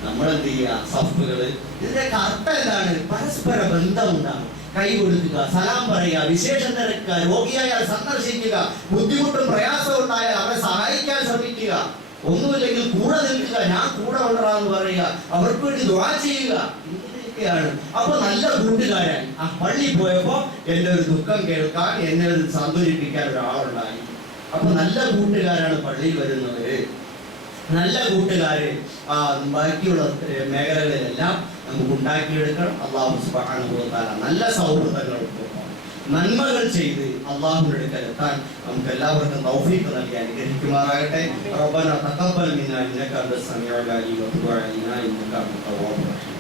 നമ്മൾ എന്ത് ചെയ്യുക? സഫുകള് ഇതിന്റെ അർത്ഥം എന്താണ്? പരസ്പര ബന്ധം ഉണ്ടാകും. കൈ കൊടുക്കുക, സലാം പറയുക, വിശേഷം തിരക്കുക, രോഗിയായാൽ സന്ദർശിക്കുക, ബുദ്ധിമുട്ടും പ്രയാസവും ഉണ്ടായാൽ അവരെ സഹായിക്കാൻ ശ്രമിക്കുക, ഒന്നുമില്ലെങ്കിൽ കൂടെ നിൽക്കുക, ഞാൻ കൂടെ ഉള്ളതാന്ന് പറയുക, അവർക്ക് വേണ്ടി ദുആ ചെയ്യുക. ഇങ്ങനെയൊക്കെയാണ്. അപ്പൊ നല്ല കൂട്ടുകാരൻ ആ പള്ളിയിൽ പോയപ്പോ എന്റെ ഒരു ദുഃഖം കേൾക്കാൻ, എന്നെ ഒരു സന്തോഷിപ്പിക്കാൻ ഒരാളുണ്ടായി. അപ്പൊ നല്ല കൂട്ടുകാരാണ് പള്ളിയിൽ വരുന്നവര്. നല്ല കൂട്ടുകാര് ബാക്കിയുള്ള മേഖലകളിലെല്ലാം നമുക്ക് ഉണ്ടാക്കിയെടുക്കണം. അല്ലാഹു സുബ്ഹാനഹു വ തആല നല്ല സൗഹൃദങ്ങളൊക്കെ നന്മകൾ ചെയ്ത് അല്ലാഹുവിന്റെ അടുക്കലെത്താൻ നമുക്ക് എല്ലാവർക്കും തൗഫീഖ് നൽകി അനുഗ്രഹിക്കുമാറാകട്ടെ. റബ്ബനാ തഖബ്ബൽ മിന്നാ ഇന്നക അൻത സമീഉൽ അലീം വതുബ് അലൈനാ ഇന്നക അൻത തവ്വാബുർ റഹീം.